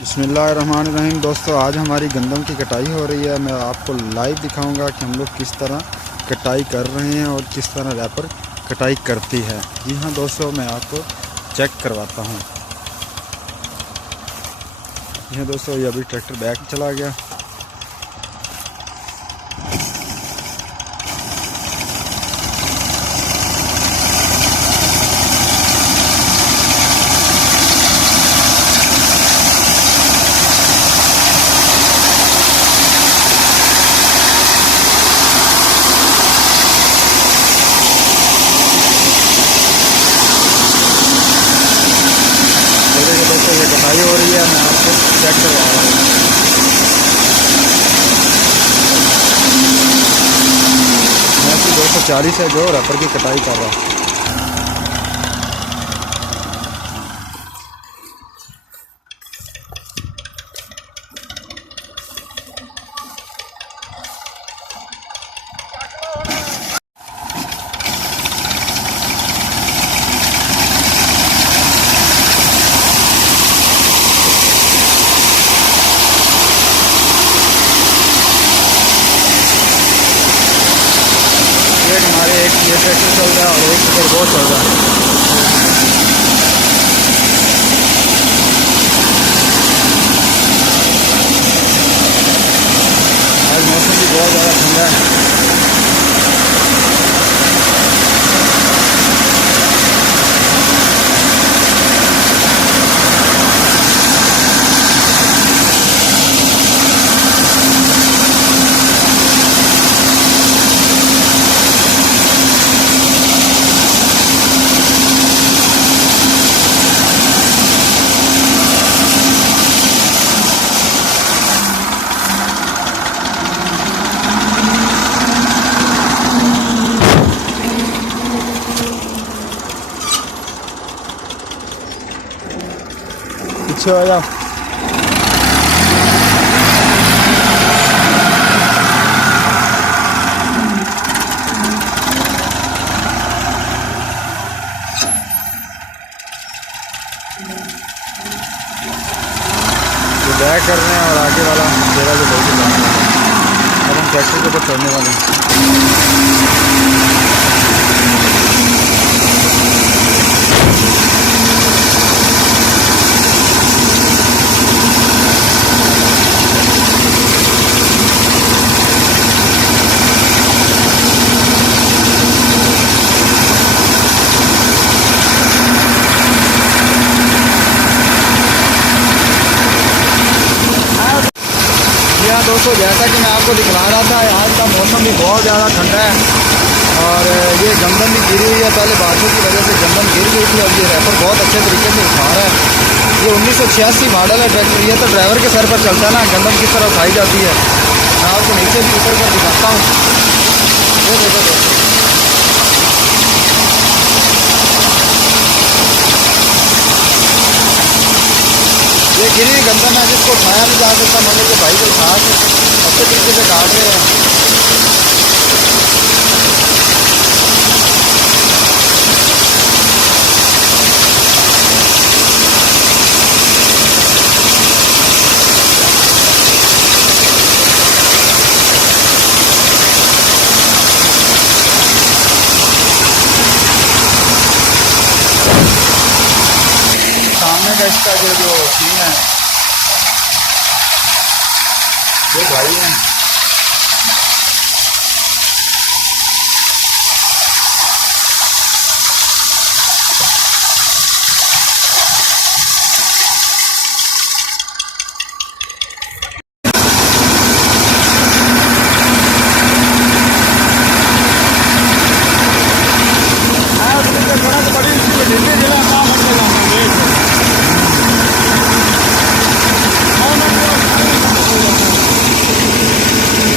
बिस्मिल्लाहिर्रहमानिर्रहीम। दोस्तों, आज हमारी गंदम की कटाई हो रही है। मैं आपको लाइव दिखाऊंगा कि हम लोग किस तरह कटाई कर रहे हैं और किस तरह रैपर कटाई करती है। जी हाँ दोस्तों, मैं आपको चेक करवाता हूँ। जी हाँ दोस्तों, ये अभी ट्रैक्टर बैक चला गया। दोस्तों, ये कटाई हो रही है, मैं आपको चेक करवा रहा हूँ। मैं 240 है जो रैपर की कटाई कर रहा हूँ। हमारे एक ये ट्रैक्टर चल रहा है और एक सुपर वो चल रहा है। आज मौसम भी बहुत ज़्यादा ठंडा है। पीछे आ जाओ। बैक कर रहे हैं और आगे वाला मेरा जो बहुत जाना है। अब हम ट्रैक्टर के ऊपर चढ़ने वाले हैं। हाँ दोस्तों, जैसा कि मैं आपको दिखला रहा था, आज का मौसम भी बहुत ज़्यादा ठंडा है और ये गंदम भी गिरी हुई है। पहले बारिशों की वजह से गंदम गिर गई थी और ये रैपर बहुत अच्छे तरीके से उठा रहा है। ये 1986 मॉडल है ट्रैक्टर। ये तो ड्राइवर के सर पर चलता है ना, गंदम किस तरह उठाई जाती है। मैं आपको नीचे भी उतर कर दिखाता हूँ। ये देखो दोस्तों, ये गिरी हुई गंदम है जिसको उठाया नहीं जा सकता, मगर के भाई को उठा के अच्छे तरीके से काट रहे हैं। सामने का इसका जो सीन है, ये भाई है।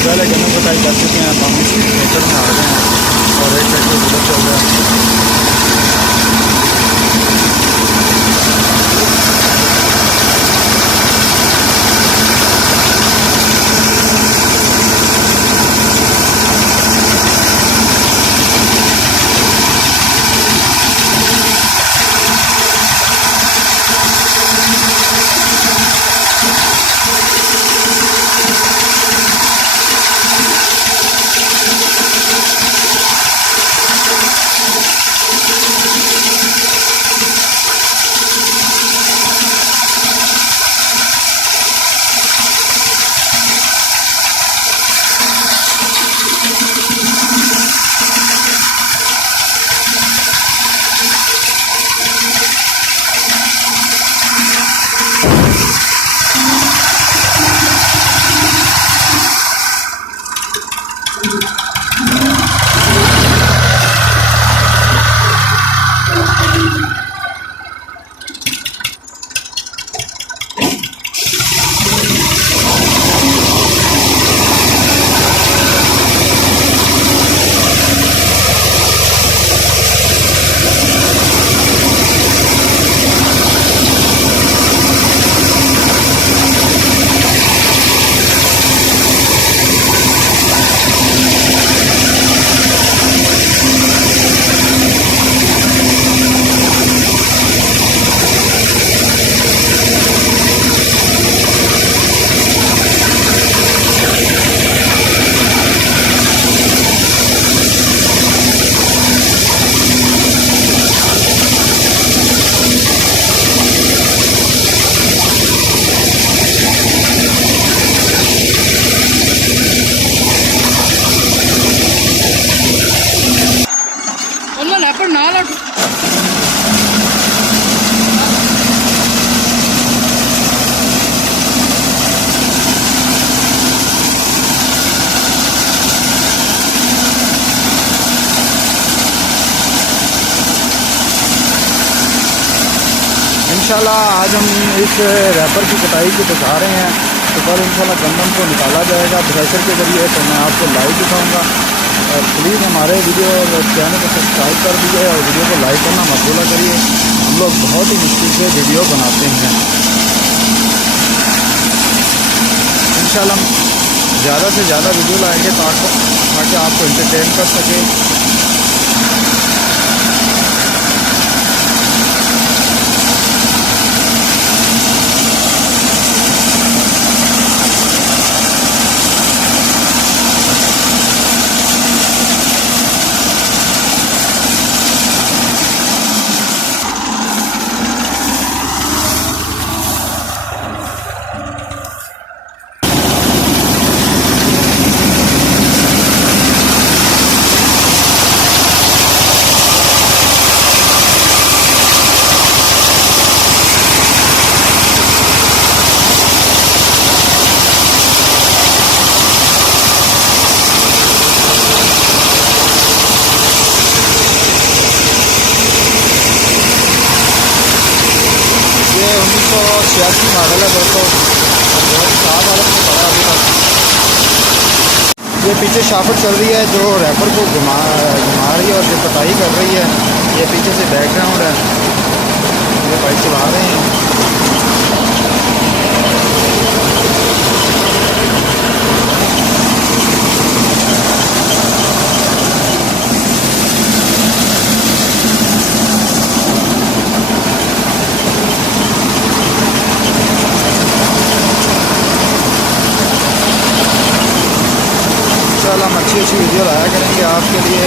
पहले गन्नों कटाई कर चुके हैं, हम इस ट्रैक्टर में आ गए हैं और एक ट्रैक्टर उधर चल रहा है। इंशाल्लाह आज हम इस रैपर की कटाई को दिखा रहे हैं। तो कल इंशाल्लाह गंदम को निकाला जाएगा थ्रेशर के ज़रिए। तो मैं आपको लाइव दिखाऊंगा। और प्लीज़ हमारे वीडियो और चैनल को सब्सक्राइब कर दीजिए और वीडियो को लाइक करना मत भूला करिए। हम लोग बहुत ही मुश्किल से वीडियो बनाते हैं। इंशाल्लाह हम ज़्यादा से ज़्यादा वीडियो लाएंगे ताकि आपको इंटरटेन कर सके। ये 1986 मॉडल है दोस्तों। बहुत ही साफ हालत में पड़ा अभी तक। ये पीछे शाफट चल रही है जो रैपर को घुमा रही है और जो कटाई कर रही है। ये पीछे से बैकग्राउंड है, ये भाई चला रहे हैं। इंशाल्लाह हम अच्छी वीडियो लाया करेंगे आपके लिए।